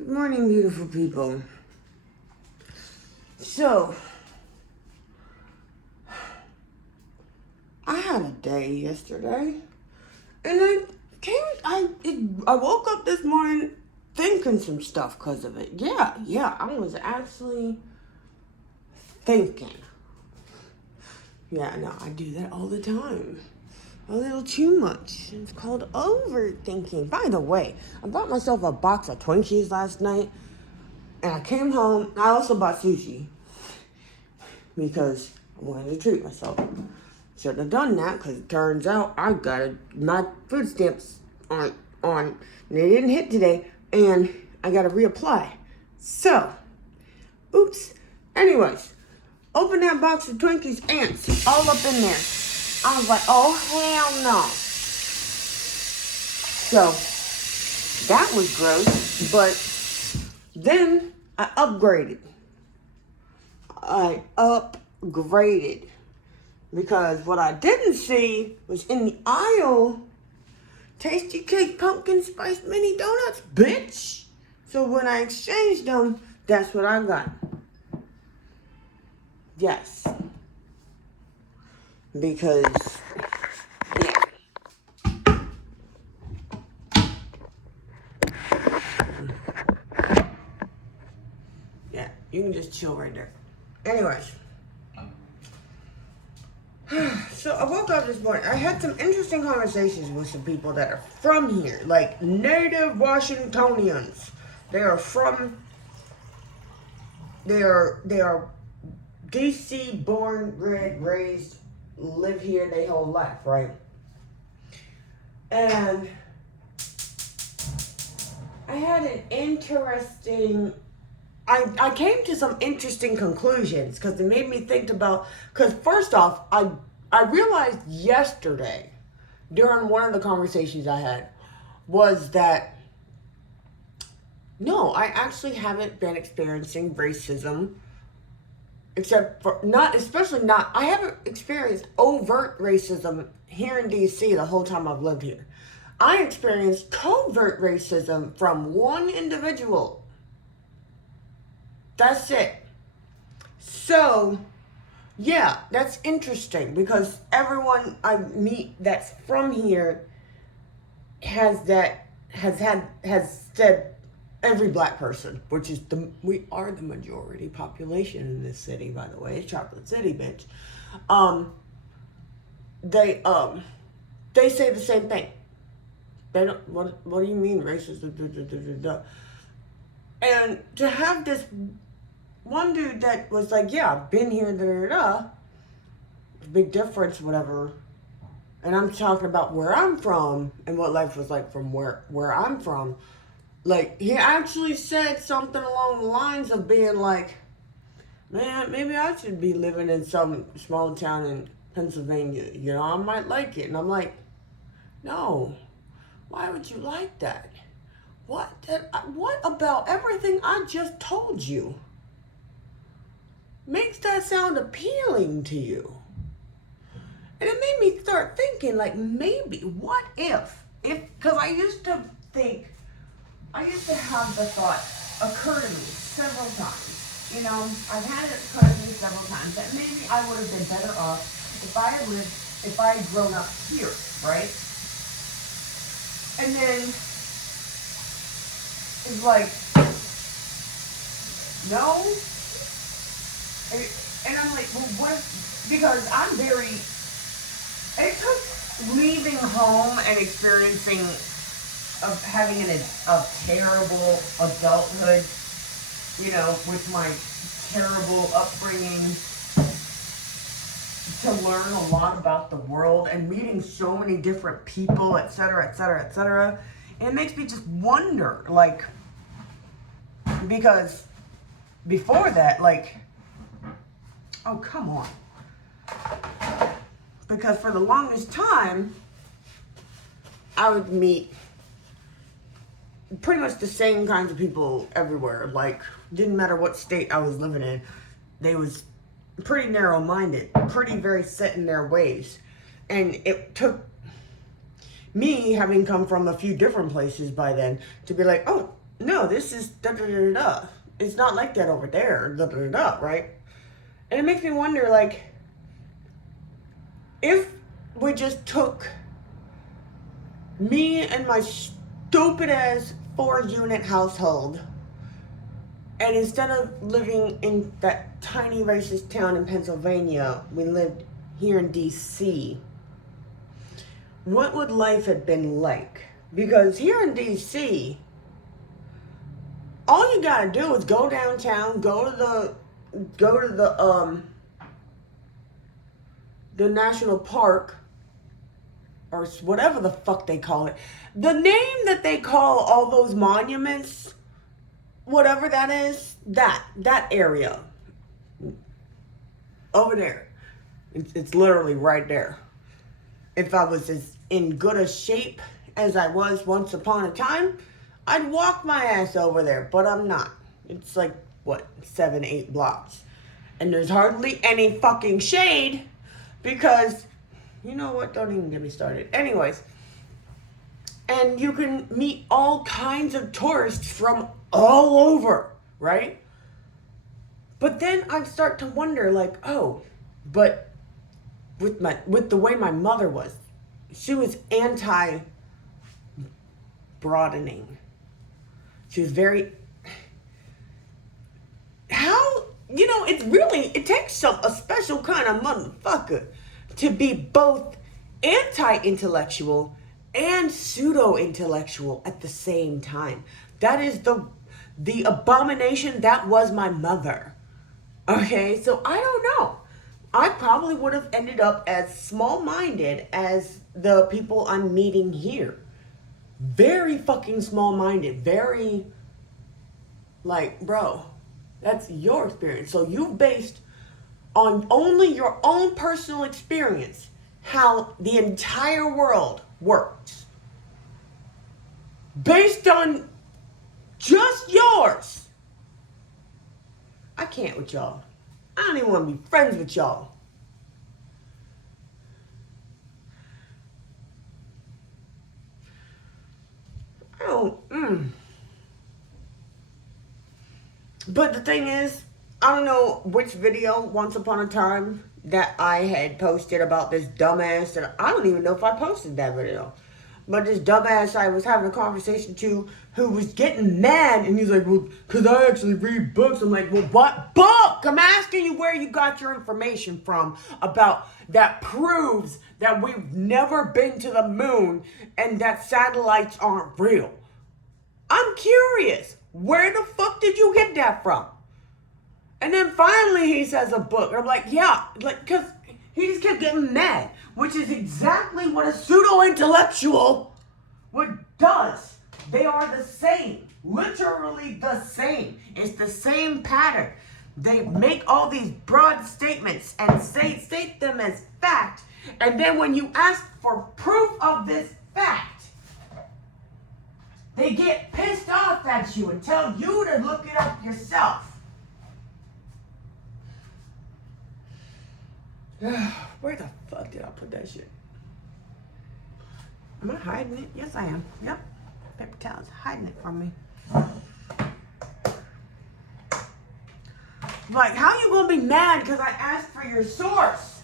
Good morning, beautiful people. So, I had a day yesterday, and I woke up this morning thinking some stuff because of it. Yeah, I was actually thinking. Yeah, no, I do that all the time. A little too much. It's called overthinking. By the way, I bought myself a box of Twinkies last night, and I came home. I also bought sushi because I wanted to treat myself. Should have done that because it turns out my food stamps aren't on. They didn't hit today, and I got to reapply. So, oops. Anyways, open that box of Twinkies, ants all up in there. I was like, oh hell no. So, that was gross, but then I upgraded. Because what I didn't see was in the aisle, Tasty Cake Pumpkin Spice Mini Donuts, bitch. So when I exchanged them, that's what I got. Yes. Because, yeah. Yeah, you can just chill right there. Anyways. So I woke up this morning. I had some interesting conversations with some people that are from here, like native Washingtonians. They are DC born, bred, raised, live here their whole life, right? And I had an interesting I came to some interesting conclusions because it made me think about, because first off, I realized yesterday during one of the conversations I had was that no, I actually haven't been experiencing racism I haven't experienced overt racism here in DC the whole time I've lived here. I experienced covert racism from one individual. That's it. So, yeah, that's interesting because everyone I meet that's from here has said, every black person, which is we are the majority population in this city, by the way. It's Chocolate City, bitch. They say the same thing. They don't. What do you mean racist? And to have this one dude that was like, yeah, I've been here, big difference, whatever. And I'm talking about where I'm from and what life was like from where I'm from. Like, he actually said something along the lines of being like, man, maybe I should be living in some small town in Pennsylvania. You know, I might like it. And I'm like, no, why would you like that? What about everything I just told you makes that sound appealing to you? And it made me start thinking, like, maybe, what if, because I used to have the thought occur to me several times. You know, I've had it occur to me several times that maybe I would have been better off if I had grown up here, right? And then it's like, no. And I'm like, well, what? Because it took leaving home and experiencing of having a terrible adulthood, you know, with my terrible upbringing, to learn a lot about the world and meeting so many different people, et cetera, et cetera, et cetera. And it makes me just wonder, like, because before that, like, oh, come on. Because for the longest time, I would meet pretty much the same kinds of people everywhere. Like, didn't matter what state I was living in, they was pretty narrow-minded, pretty very set in their ways. And it took me, having come from a few different places by then, to be like, oh, no, this is da da da da. It's not like that over there, da da da da, right? And it makes me wonder, like, if we just took me and my stupid ass 4-unit household, and instead of living in that tiny racist town in Pennsylvania, we lived here in DC, what would life have been like? Because here in DC, all you gotta do is go downtown, go to the national park, or whatever the fuck they call it. The name that they call all those monuments, whatever that is, that area over there, it's literally right there. If I was as in good a shape as I was once upon a time, I'd walk my ass over there, but I'm not. It's like, what, 7-8 blocks. And there's hardly any fucking shade because, you know what, don't even get me started. Anyways, and you can meet all kinds of tourists from all over, right? But then I start to wonder, like, oh, but with the way my mother was, she was anti-broadening. She was very, it takes a special kind of motherfucker to be both anti-intellectual and pseudo-intellectual at the same time. That is the abomination that was my mother. Okay, so I don't know. I probably would have ended up as small-minded as the people I'm meeting here. Very fucking small-minded. Very, like, bro, that's your experience. So you've based on only your own personal experience how the entire world works. Based on just yours. I can't with y'all. I don't even want to be friends with y'all. I don't, But the thing is, I don't know which video once upon a time that I had posted about this dumbass, and I don't even know if I posted that video. But this dumbass I was having a conversation to who was getting mad, and he's like, well, because I actually read books. I'm like, well, what book? I'm asking you where you got your information from about that proves that we've never been to the moon and that satellites aren't real. I'm curious. Where the fuck did you get that from? And then finally he says a book. I'm like, yeah, like, because he just kept getting mad, which is exactly what a pseudo-intellectual does. They are the same, literally the same. It's the same pattern. They make all these broad statements and state them as fact. And then when you ask for proof of this fact, they get pissed off at you and tell you to look it up yourself. Where the fuck did I put that shit? Am I hiding it? Yes, I am. Yep. Paper towel's hiding it from me. Like, how you gonna be mad because I asked for your source?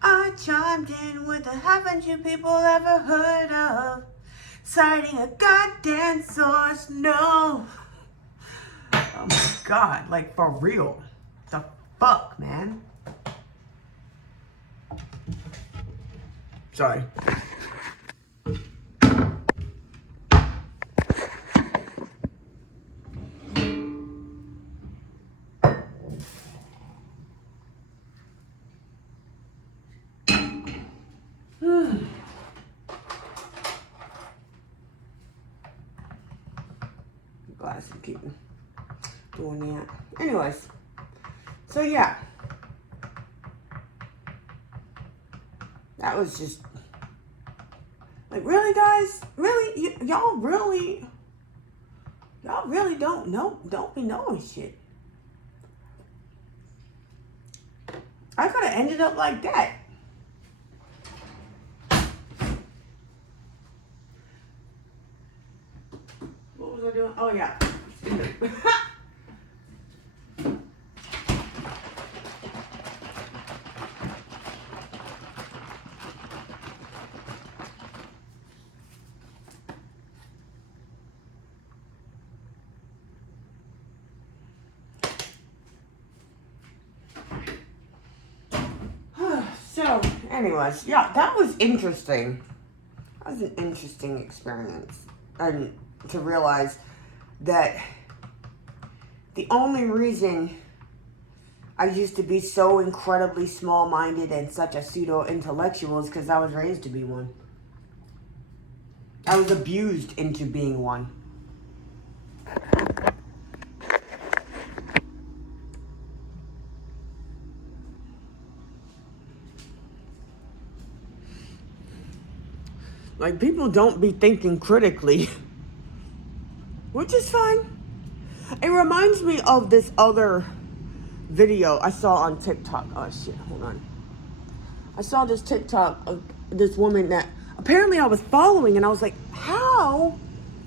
I chimed in with the haven't you people ever heard of? Citing a goddamn source, no. Oh my God, like for real. The fuck, man? Sorry. Glad I keep doing that. Anyways, so yeah, that was just like, really, guys, really, y'all really don't be knowing shit. I could have ended up like that. I doing? Oh, yeah. So, anyways, yeah, that was interesting. That was an interesting experience. And to realize that the only reason I used to be so incredibly small-minded and such a pseudo-intellectual is because I was raised to be one. I was abused into being one. Like, people don't be thinking critically, which is fine. It reminds me of this other video I saw on TikTok. Oh, shit, hold on. I saw this TikTok of this woman that apparently I was following, and I was like, how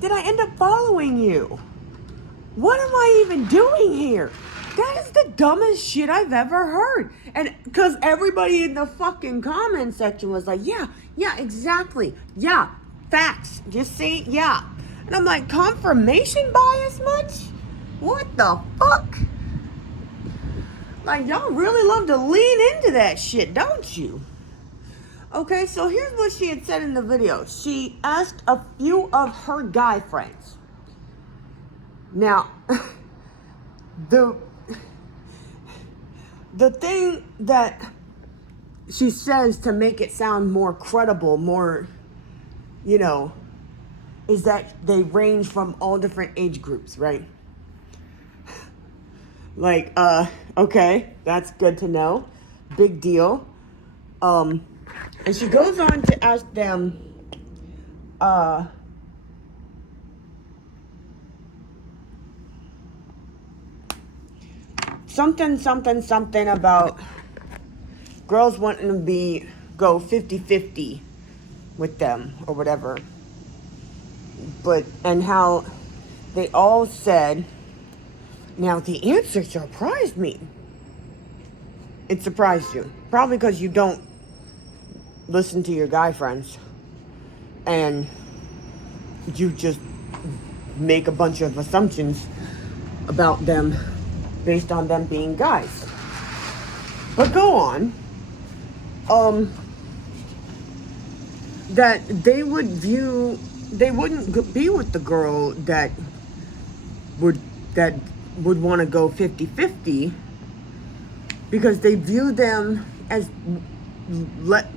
did I end up following you? What am I even doing here? That is the dumbest shit I've ever heard. And because everybody in the fucking comment section was like, yeah, exactly. Yeah, facts. You see? Yeah. And I'm like, confirmation bias much? What the fuck? Like, y'all really love to lean into that shit, don't you? Okay, so here's what she had said in the video. She asked a few of her guy friends. Now, the thing that she says to make it sound more credible, more, is that they range from all different age groups, right? Like, okay, that's good to know. Big deal. And she goes on to ask them, something about girls wanting to go 50-50 with them or whatever. And how they all said, now the answer surprised me. It surprised you. Probably because you don't listen to your guy friends. And you just make a bunch of assumptions about them based on them being guys. But go on. That they wouldn't be with the girl that would want to go 50-50 because they view them as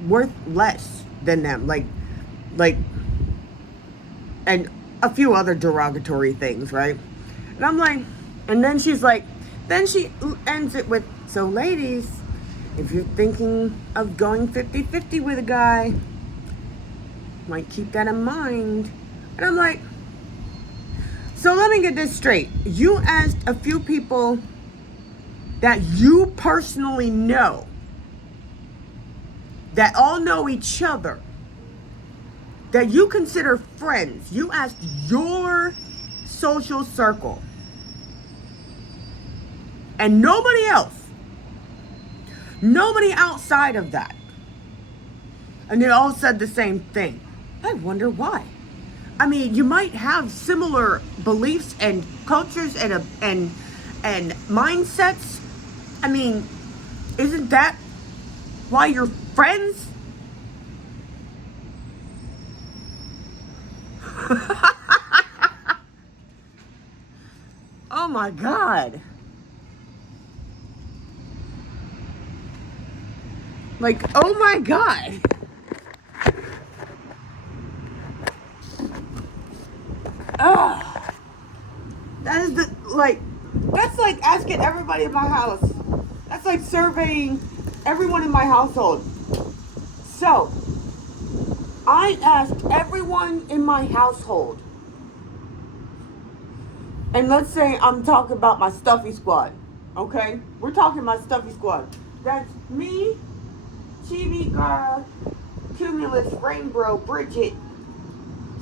worth less than them, like, and a few other derogatory things, right? And I'm like, and then she's like, then she ends it with, so ladies, if you're thinking of going 50-50 with a guy, might keep that in mind. And I'm like, so let me get this straight. You asked a few people that you personally know, that all know each other, that you consider friends. You asked your social circle. And nobody else. Nobody outside of that. And they all said the same thing. I wonder why. I mean, you might have similar beliefs and cultures and mindsets. I mean, isn't that why you're friends? Oh my God. Like, oh my God. Ugh. That's like asking everybody in my house. That's like surveying everyone in my household. So, I asked everyone in my household. And let's say I'm talking about my stuffy squad. Okay? We're talking about stuffy squad. That's me, Chibi Girl, Cumulus, Rainbow, Bridget,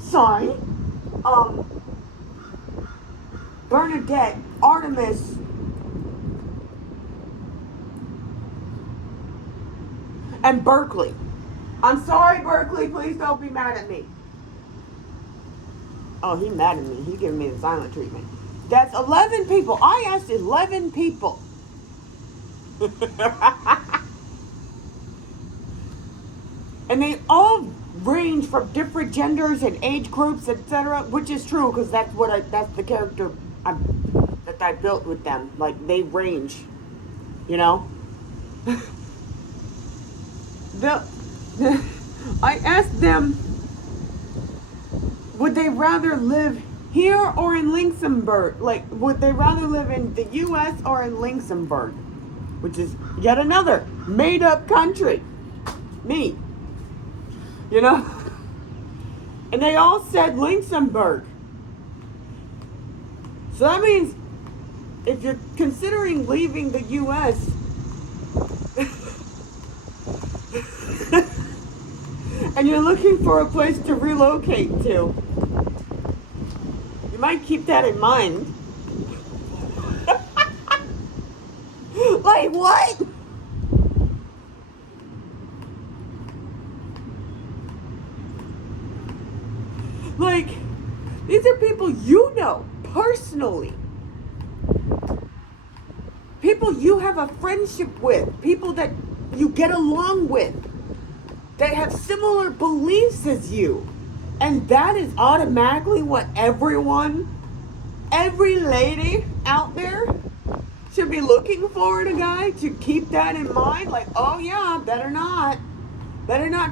Sign, Bernadette, Artemis, and Berkeley. I'm sorry, Berkeley. Please don't be mad at me. Oh, he mad at me. He giving me the silent treatment. That's 11 people. I asked 11 people. And they all range from different genders and age groups, etc., which is true because that's the character that I built with them. Like, they range, you know. I asked them, would they rather live here or in Luxembourg? Like, would they rather live in the U.S. or in Luxembourg, which is yet another made-up country? Me. You know? And they all said Luxembourg. So that means if you're considering leaving the U.S., and you're looking for a place to relocate to, you might keep that in mind. Like, what? Like, these are people you know personally. People you have a friendship with. People that you get along with. That have similar beliefs as you. And that is automatically what every lady out there should be looking for in a guy, to keep that in mind. Like, oh yeah, better not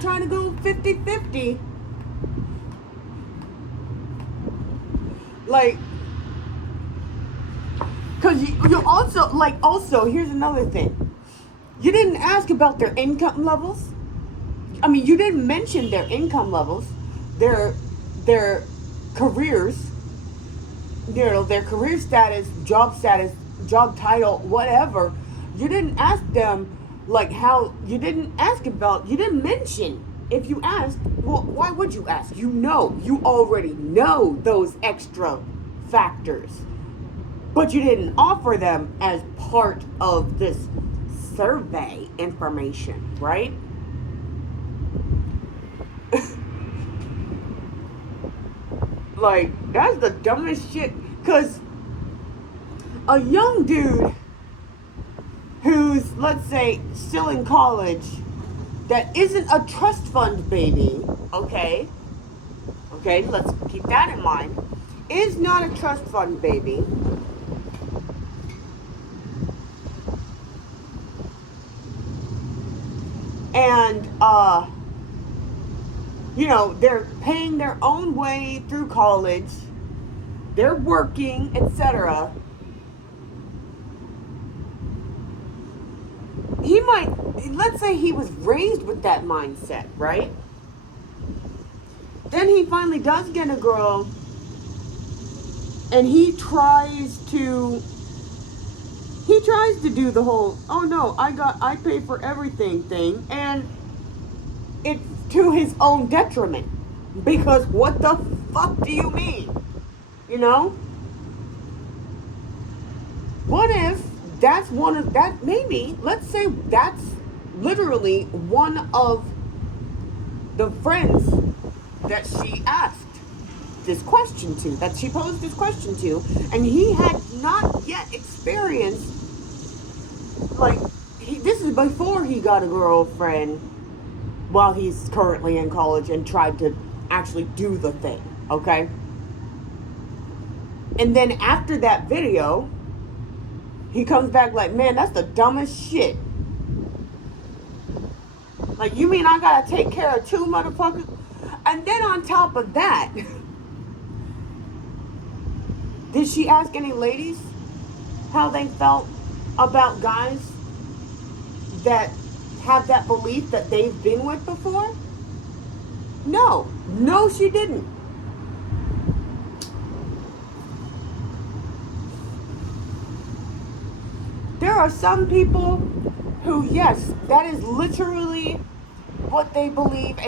trying to go 50-50. Like, because you also, here's another thing. You didn't ask about their income levels. I mean, you didn't mention their income levels, their careers, you know, their career status, job title, whatever. You didn't ask them, like, how, you didn't mention. If you asked, well, why would you ask? You already know those extra factors. But you didn't offer them as part of this survey information, right? Like, that's the dumbest shit. Because a young dude who's, let's say, still in college, that isn't a trust fund baby, okay, let's keep that in mind, is not a trust fund baby, and, you know, they're paying their own way through college, they're working, etc. He might, let's say he was raised with that mindset, right? Then he finally does get a girl, and he tries to do the whole, oh no, I pay for everything thing, and it's to his own detriment. Because what the fuck do you mean? You know? What if that's one of that, maybe, let's say that's literally one of the friends that she asked this question to, that she posed this question to, and he had not yet experienced, like, this is before he got a girlfriend while he's currently in college and tried to actually do the thing, okay? And then after that video, he comes back like, man, that's the dumbest shit. Like, you mean I gotta take care of two motherfuckers? And then on top of that, did she ask any ladies how they felt about guys that have that belief that they've been with before? No, she didn't. There are some people who, yes, that is literally what they believe,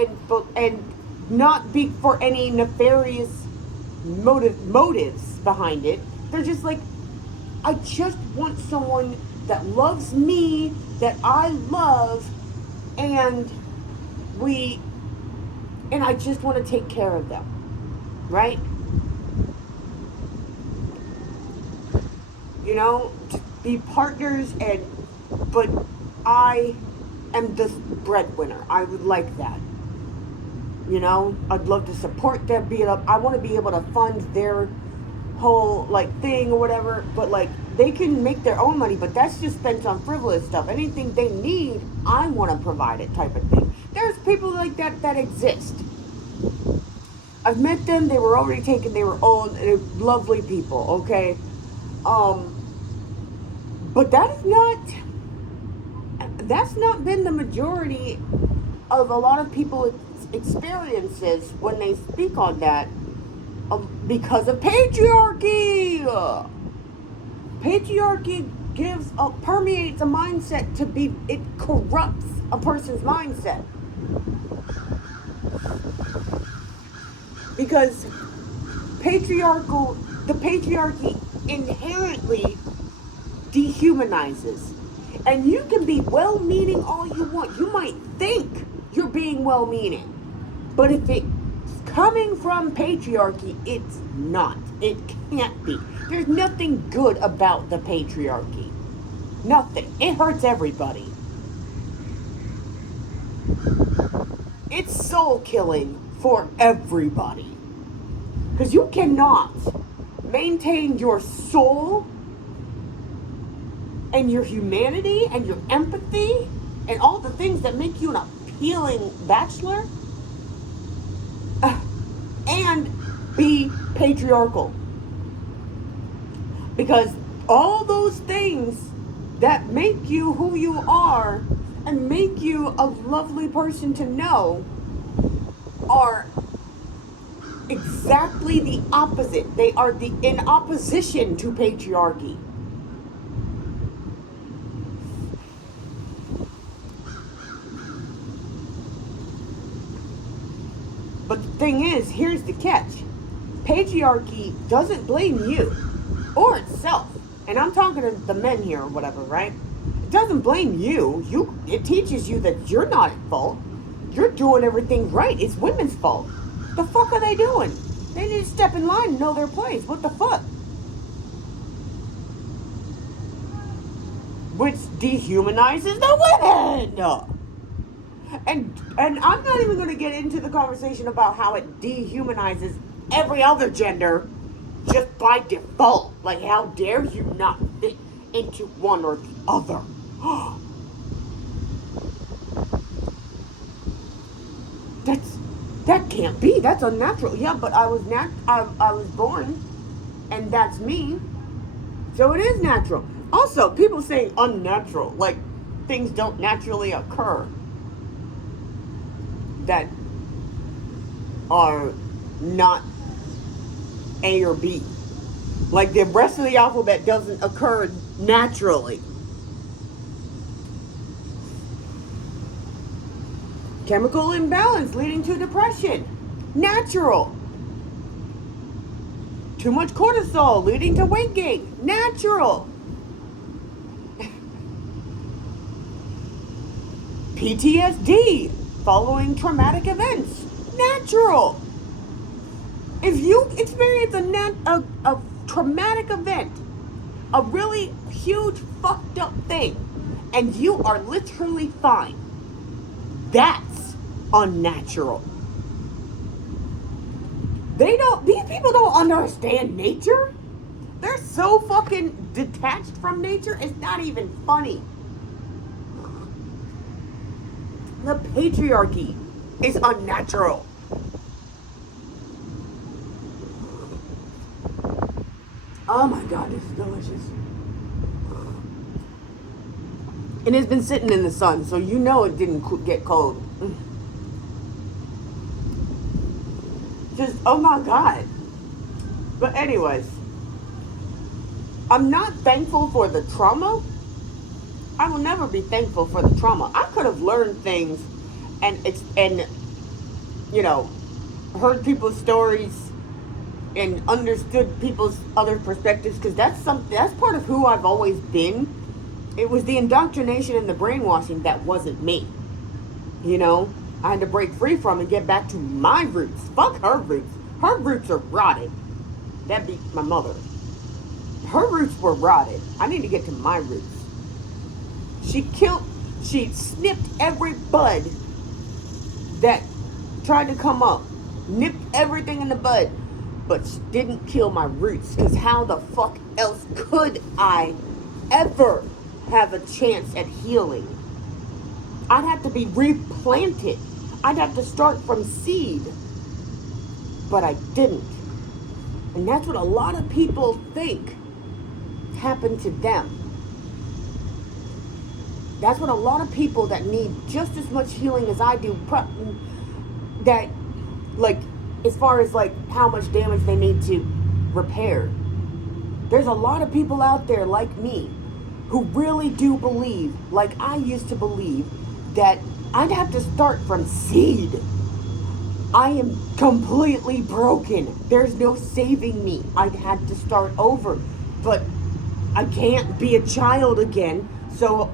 and not be for any nefarious motives behind it. They're just like, I just want someone that loves me, that I love, and I just want to take care of them, right? You know, to be partners, but I am the breadwinner. I would like that. You know, I'd love to support them. I want to be able to fund their whole like thing or whatever. But like, they can make their own money, but that's just spent on frivolous stuff. Anything they need, I want to provide it, type of thing. There's people like that exist. I've met them. They were already taken. They were old. They're lovely people. Okay, but that's not been the majority of a lot of people's experiences when they speak on that, because of patriarchy. Patriarchy permeates a mindset it corrupts a person's mindset. Because the patriarchy inherently dehumanizes. And you can be well-meaning all you want. You might think you're being well-meaning. But if it's coming from patriarchy, it's not. It can't be. There's nothing good about the patriarchy. Nothing. It hurts everybody. It's soul-killing for everybody. Because you cannot maintain your soul and your humanity and your empathy and all the things that make you an appealing bachelor and be patriarchal. Because all those things that make you who you are and make you a lovely person to know are exactly the opposite. They are in opposition to patriarchy. But the thing is, here's the catch. Patriarchy doesn't blame you or itself. And I'm talking to the men here or whatever, right? It doesn't blame you. It teaches you that you're not at fault. You're doing everything right. It's women's fault. The fuck are they doing? They need to step in line and know their place. What the fuck? Which dehumanizes the women. And I'm not even going to get into the conversation about how it dehumanizes every other gender just by default. Like, how dare you not fit into one or the other? That can't be. That's unnatural. Yeah, but I was born, and that's me. So it is natural. Also, people saying unnatural, like things don't naturally occur that are not A or B. Like the rest of the alphabet doesn't occur naturally. Chemical imbalance leading to depression. Natural. Too much cortisol leading to weight gain. Natural. PTSD following traumatic events. Natural. If you experience a traumatic event, a really huge fucked up thing, and you are literally fine, that's unnatural. These people don't understand nature. They're so fucking detached from nature, it's not even funny. The patriarchy is unnatural. Oh my god, this is delicious. And it's been sitting in the sun, so you know it didn't get cold. Just, oh my god. But anyways, I'm not thankful for the trauma. I will never be thankful for the trauma. I could have learned things and you know, heard people's stories and understood people's other perspectives, because that's part of who I've always been. It was the indoctrination and the brainwashing that wasn't me. You know, I had to break free from and get back to my roots. Fuck her roots. Her roots are rotted. That beat my mother. Her roots were rotted. I need to get to my roots. She snipped every bud that tried to come up. Nipped everything in the bud. But she didn't kill my roots. Because how the fuck else could I ever have a chance at healing? I'd have to be replanted. I'd have to start from seed. But I didn't. And that's what a lot of people think happened to them. That's what a lot of people that need just as much healing as I do, that, like, as far as, like, how much damage they need to repair. There's a lot of people out there like me who really do believe, like I used to believe, that I'd have to start from seed. I am completely broken. There's no saving me. I'd had to start over. But I can't be a child again. So,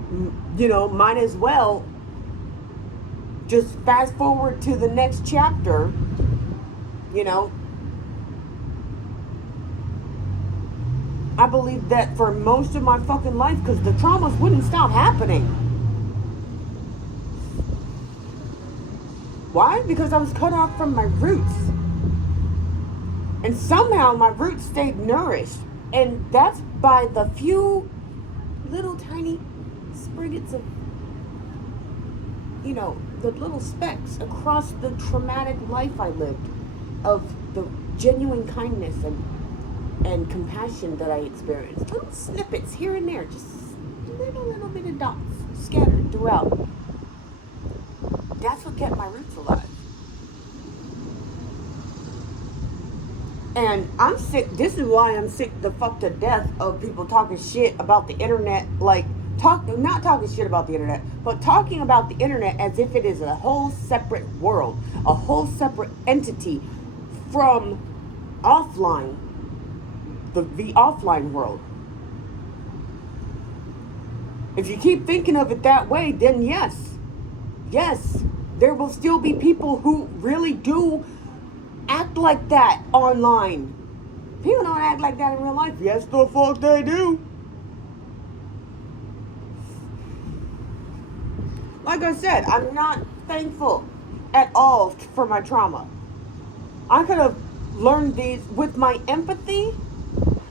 you know, might as well just fast forward to the next chapter, you know. I believe that for most of my fucking life, because the traumas wouldn't stop happening. Why? Because I was cut off from my roots. And somehow my roots stayed nourished. And that's by the few little tiny spriggets of, you know, the little specks across the traumatic life I lived, of the genuine kindness and compassion that I experienced. Little snippets here and there, just little bit of dots scattered throughout. That's what kept my roots alive. And I'm sick. This is why I'm sick the fuck to death of people talking shit about the internet. Like, not talking shit about the internet, but talking about the internet as if it is a whole separate world, a whole separate entity from offline, the offline world. If you keep thinking of it that way, then yes, there will still be people who really do act like that online. People don't act like that in real life. Yes, the fuck they do. Like I said, I'm not thankful at all for my trauma. I could have learned these with my empathy.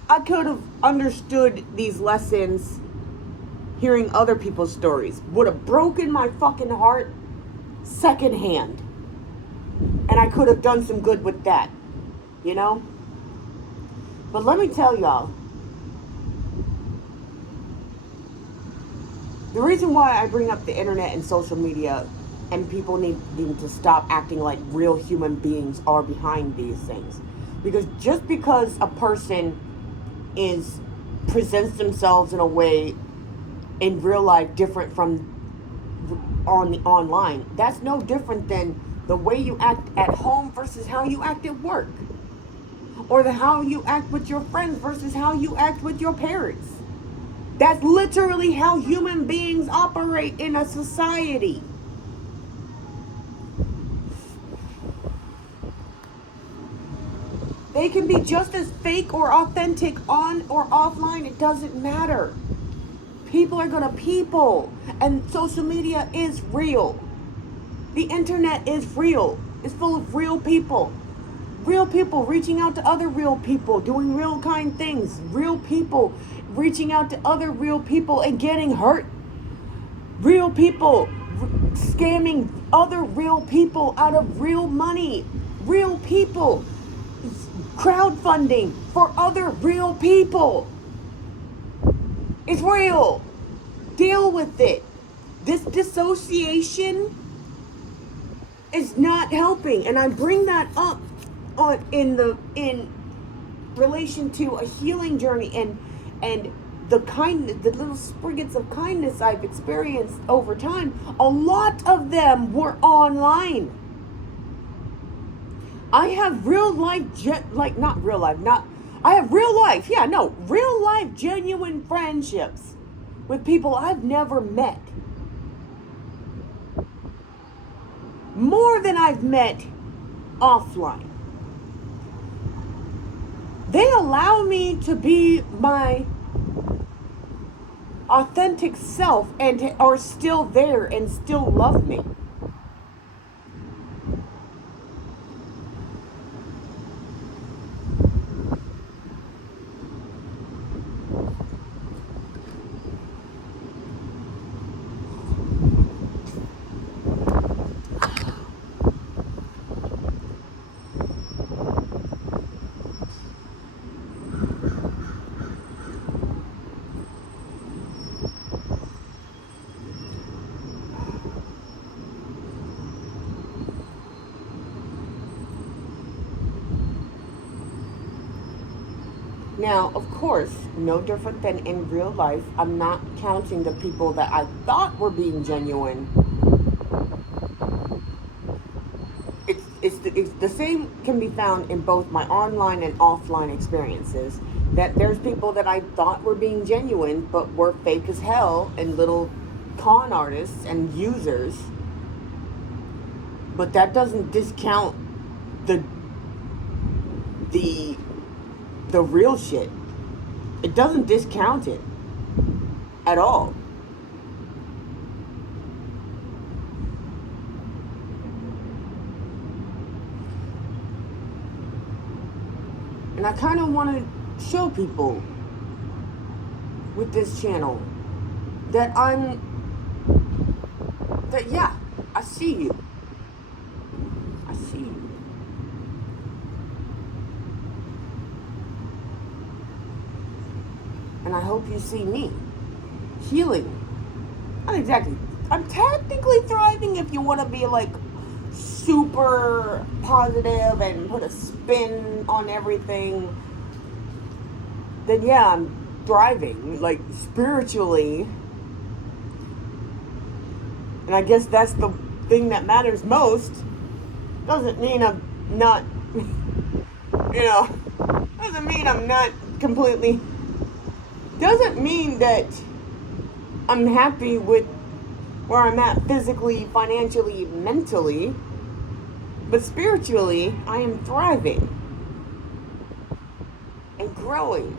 I could have understood these lessons hearing other people's stories. Would have broken my fucking heart secondhand. And I could have done some good with that, you know? But let me tell y'all, the reason why I bring up the internet and social media and people need to stop acting like real human beings are behind these things. Because just because a person presents themselves in a way in real life different from on the online, that's no different than the way you act at home versus how you act at work, or how you act with your friends versus how you act with your parents. That's literally how human beings operate in a society. They can be just as fake or authentic on or offline. It doesn't matter. People are gonna people, and social media is real. The internet is real. It's full of real people. Real people reaching out to other real people, doing real kind things. Real people reaching out to other real people and getting hurt. Real people scamming other real people out of real money. Real people crowdfunding for other real people. It's real. Deal with it. This dissociation is not helping, and I bring that up in relation to a healing journey and the little spriggets of kindness I've experienced over time. A lot of them were online. I have real life, not real life, I have real life, real life genuine friendships with people I've never met. More than I've met offline. They allow me to be my authentic self and are still there and still love me. Now, of course, no different than in real life, I'm not counting the people that I thought were being genuine. It's the same can be found in both my online and offline experiences. That there's people that I thought were being genuine, but were fake as hell and little con artists and users. But that doesn't discount the the real shit. It doesn't discount it at all. And I kind of want to show people with this channel that yeah, I see you. I see you. And I hope you see me healing. Not exactly. I'm technically thriving if you want to be like super positive and put a spin on everything. Then yeah, I'm thriving, like spiritually. And I guess that's the thing that matters most. Doesn't mean I'm not, doesn't mean I'm not completely. Doesn't mean that I'm happy with where I'm at physically, financially, mentally. But spiritually, I am thriving and growing.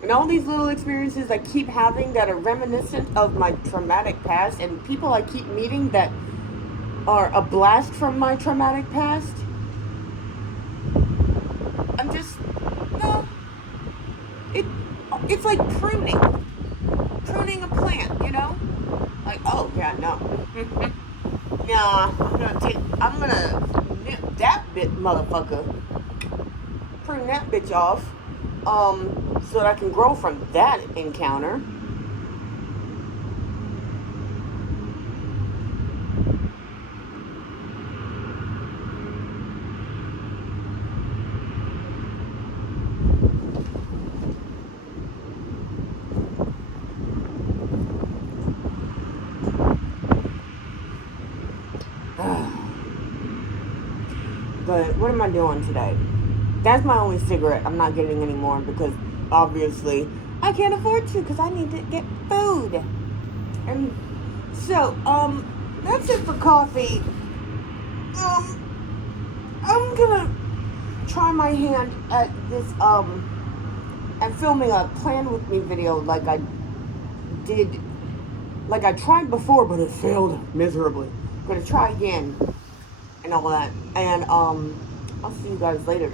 And all these little experiences I keep having that are reminiscent of my traumatic past, and people I keep meeting that are a blast from my traumatic past. I'm just, it's like pruning a plant, Like, oh yeah, no. Nah, I'm gonna nip that bit, motherfucker. Prune that bitch off, so that I can grow from that encounter. But what am I doing today? That's my only cigarette. I'm not getting any more because obviously I can't afford to because I need to get food. And so, that's it for coffee. I'm gonna try my hand at this, at filming a plan with me video like I tried before, but it failed miserably. I'm gonna try again and all that. And, I'll see you guys later.